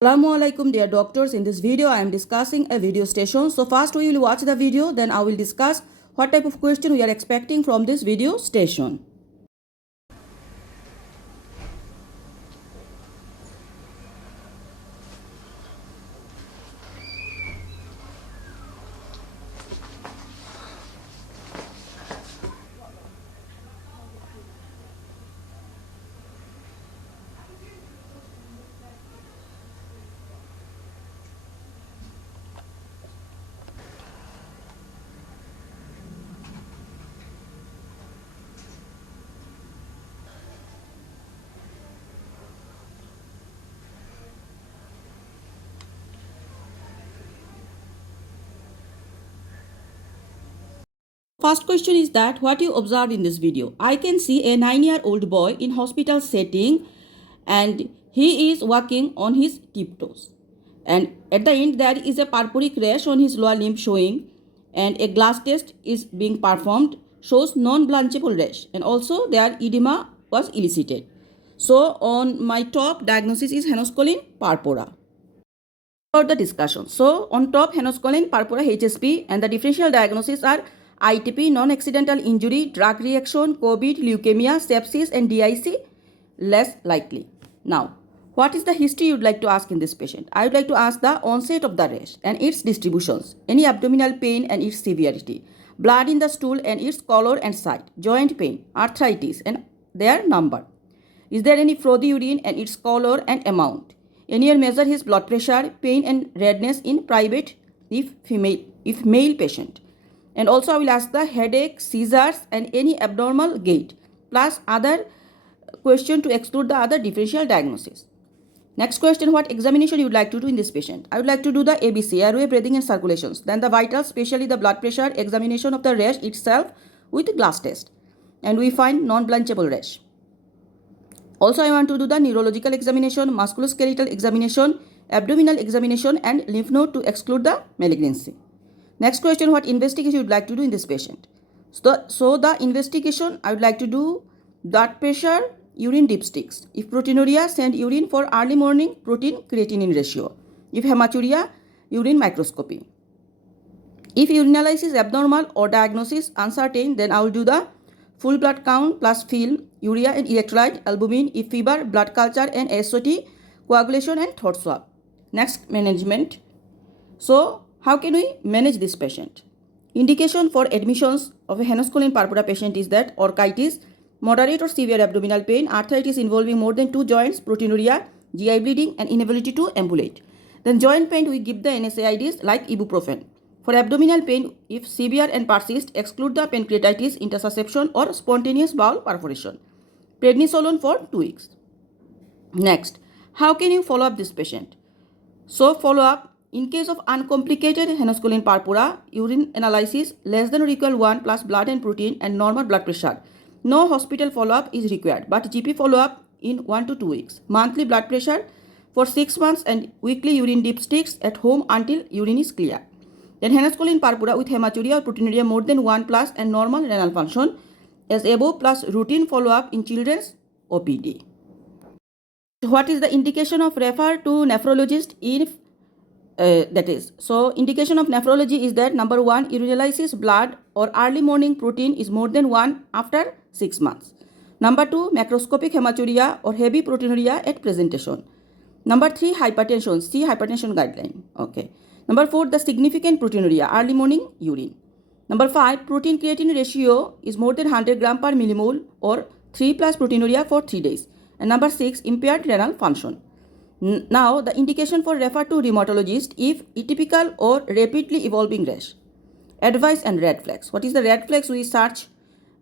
Assalamualaikum dear doctors. In this video I am discussing a video station. So first we will watch the video, then I will discuss what type of question we are expecting from this video station. First question is that what you observe in this video. I can see a 9-year-old boy in hospital setting and he is walking on his tiptoes. And at the end there is a purpuric rash on his lower limb showing, and a glass test is being performed, shows non-blanchable rash, and also their edema was elicited. So on my top diagnosis is Hennoscolin purpura. For the discussion. So on top Hennoscolin purpura HSP, and the differential diagnoses are ITP, non-accidental injury, drug reaction, COVID, leukemia, sepsis and DIC less likely. Now, what is the history you would like to ask in this patient? I would like to ask the onset of the rash and its distributions, any abdominal pain and its severity, blood in the stool and its color and site, joint pain, arthritis and their number. Is there any frothy urine and its color and amount? Any measure his blood pressure, pain and redness in private if male patient. And also I will ask the headache, seizures and any abnormal gait, plus other question to exclude the other differential diagnosis. Next question, what examination you would like to do in this patient? I would like to do the ABC, airway, breathing and circulations. Then the vitals, especially the blood pressure, examination of the rash itself with glass test. And we find non-blanchable rash. Also I want to do the neurological examination, musculoskeletal examination, abdominal examination and lymph node to exclude the malignancy. Next question, what investigation you would like to do in this patient? So the investigation, I would like to do blood pressure, urine dipsticks. If proteinuria, send urine for early morning protein creatinine ratio. If hematuria, urine microscopy. If urinalysis is abnormal or diagnosis uncertain, then I will do the full blood count plus film, urea and electrolyte, albumin, if fever, blood culture and SOT, coagulation and throat swab. Next, management. So, how can we manage this patient? Indication for admissions of a Hennoscolin purpura patient is that orchitis, moderate or severe abdominal pain, arthritis involving more than 2 joints, proteinuria, GI bleeding and inability to ambulate. Then joint pain, we give the NSAIDs like ibuprofen. For abdominal pain, if severe and persist, exclude the pancreatitis, intussusception or spontaneous bowel perforation. Prednisolone for 2 weeks. Next, how can you follow up this patient? So follow up. In case of uncomplicated Hennoscolin purpura, urine analysis less than or equal 1 plus blood and protein and normal blood pressure. No hospital follow-up is required, but GP follow-up in 1 to 2 weeks. Monthly blood pressure for 6 months and weekly urine dipsticks at home until urine is clear. Then Hennoscolin purpura with hematuria or proteinuria more than 1 plus and normal renal function as above, plus routine follow-up in children's OPD. What is the indication of refer to nephrologist if indication of nephrology is that number 1, urinalysis blood or early morning protein is more than 1 after 6 months. Number 2, macroscopic hematuria or heavy proteinuria at presentation. Number 3, hypertension. See hypertension guideline. Okay. Number 4, the significant proteinuria, early morning urine. Number 5, protein creatinine ratio is more than 100 gram per millimole or 3 plus proteinuria for 3 days. And number 6, impaired renal function. Now, the indication for refer to rheumatologist if atypical or rapidly evolving rash. Advice and red flags. What is the red flags we search?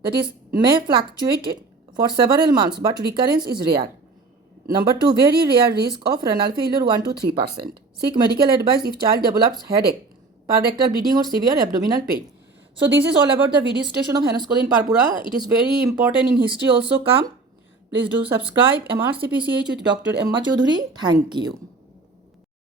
That is, may fluctuate for several months but recurrence is rare. Number 2, very rare risk of renal failure 1 to 3%. Seek medical advice if child develops headache, parectal bleeding or severe abdominal pain. So this is all about the video station of Hennoscolin purpura. It is very important in history also come. Please do subscribe MRCPCH with Dr. Emma Choudhury. Thank you.